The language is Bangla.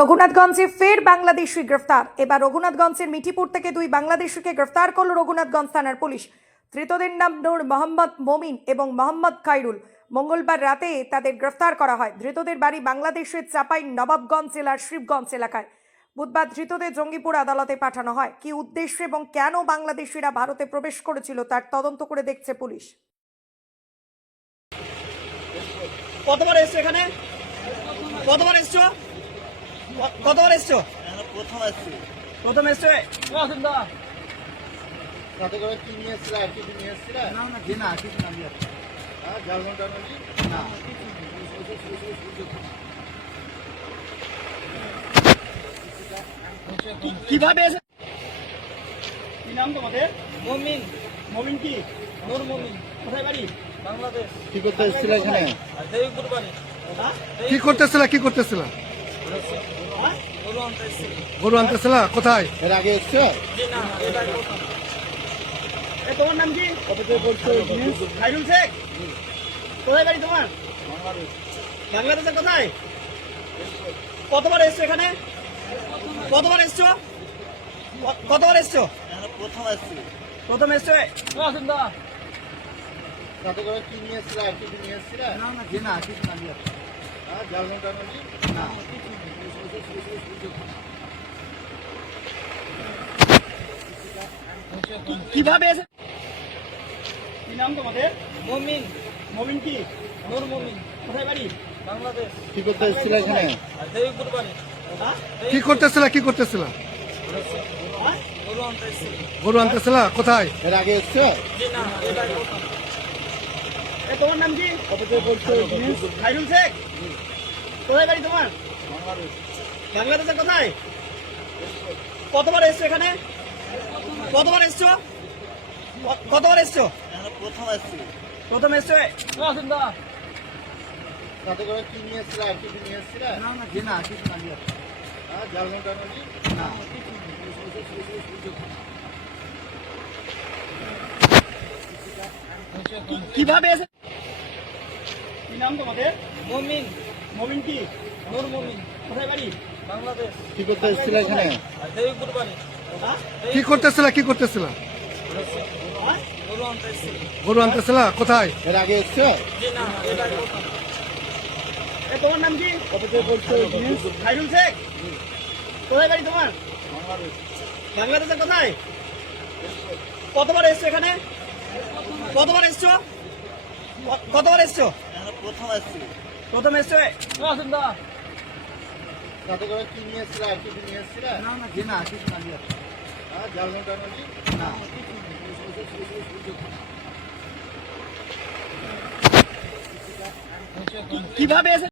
রঘুনাথগঞ্জে ফের বাংলাদেশি গ্রেফতার। এবার রঘুনাথগঞ্জের মিঠিপুর থেকে দুই বাংলাদেশিকে গ্রেফতার করল রঘুনাথগঞ্জ থানার পুলিশ। ধৃতদের নাম নূর মোহাম্মদ মমিন এবং মোহাম্মদ খাইরুল। মঙ্গলবার রাতে তাদের গ্রেফতার করা হয়। ধৃতদের বাড়ি বাংলাদেশের চাপাই নবাবগঞ্জ জেলার শিবগঞ্জ এলাকায়। বুধবার ধৃতদের জঙ্গিপুর আদালতে পাঠানো হয়। কি উদ্দেশ্যে এবং কেন বাংলাদেশিরা ভারতে প্রবেশ করেছিল তার তদন্ত করে দেখছে পুলিশ। কতবার এসছো এখানে? কতবার এসছো? কতবার এসছো? প্রথম আসছি। প্রথম এসছো? সাথে করে কি নিয়ে এসছিল? আর কিছু নিয়ে এসছিল? না কিছু না। হ্যাঁ, জার্মান টার্মানি? না। কিভাবে এসে? কি নাম তোমাদের? মমিন। মমিন কি? নূর মমিন। কোথায় বাড়ি? বাংলাদেশ। কি করতে এসছিল এখানে? আর দেবীপুর বাড়ি। হ্যাঁ? কি করতেছিল? হ্যাঁ? গরু আনতে এসেছি। গরু আনতেছিল? কোথায়? এর আগে এসছো? জি না, এটা আগে প্রথম। এ তোমার নাম কি? খাইরুল শেখ। কোথায় বাড়ি তোমার? বাংলাদেশের কোথায়? কতবার এসছো এখানে? কতবার এসছো? কতবার এসছো? প্রথম আসছি। প্রথম এসছো? সাথে করে কি নিয়ে এসছিল? আর কিছু নিয়ে এসছিল? না কিছু না। হ্যাঁ, জার্মান টার্মানি? না। কিভাবে এসে? কি নাম তোমাদের? মমিন। মমিন কি? নূর মমিন। কোথায় বাড়ি? বাংলাদেশ। কি করতে এসছিল এখানে? আর দেবীপুর বাড়ি। হ্যাঁ? কি করতেছিল? হ্যাঁ? গরু আনতে এসেছি। গরু আনতেছিল? কোথায়? এর আগে এসছো? জি না, এটা আগে প্রথম। এ তোমার নাম কি? খাইরুল শেখ। কোথায় বাড়ি তোমার? বাংলাদেশের কোথায়? কতবার এসছো এখানে? কতবার এসছো? কতবার এসছো? প্রথম আসছি। প্রথম এসছো? সাথে করে কি নিয়ে এসছিল? আর কিছু নিয়ে এসছিল? না কিছু না। হ্যাঁ, জার্মান টার্মানি? না। কিভাবে এসে? কি নাম তোমাদের? মমিন। মমিন কি? নূর মমিন। কোথায় বাড়ি? বাংলাদেশ। কি করতে এসছিল এখানে? আর দেবীপুর বাড়ি। হ্যাঁ? কি করতেছিল? হ্যাঁ? গরু আনতে এসেছি। গরু আনতেছিল? কোথায়? এর আগে এসছো? জি না, এটা আগে প্রথম। এ তোমার নাম কি? খাইরুল শেখ। কোথায় বাড়ি তোমার? বাংলাদেশের কোথায়? কতবার এসছো এখানে? কতবার এসছো? কতবার এসছো? প্রথম আসছি। প্রথম এসছো? সাথে করে কি নিয়ে এসছিল? আর কিছু নিয়ে এসছিল? না কিছু না। হ্যাঁ, জার্মান টার্মানি? না। কিভাবে এসে?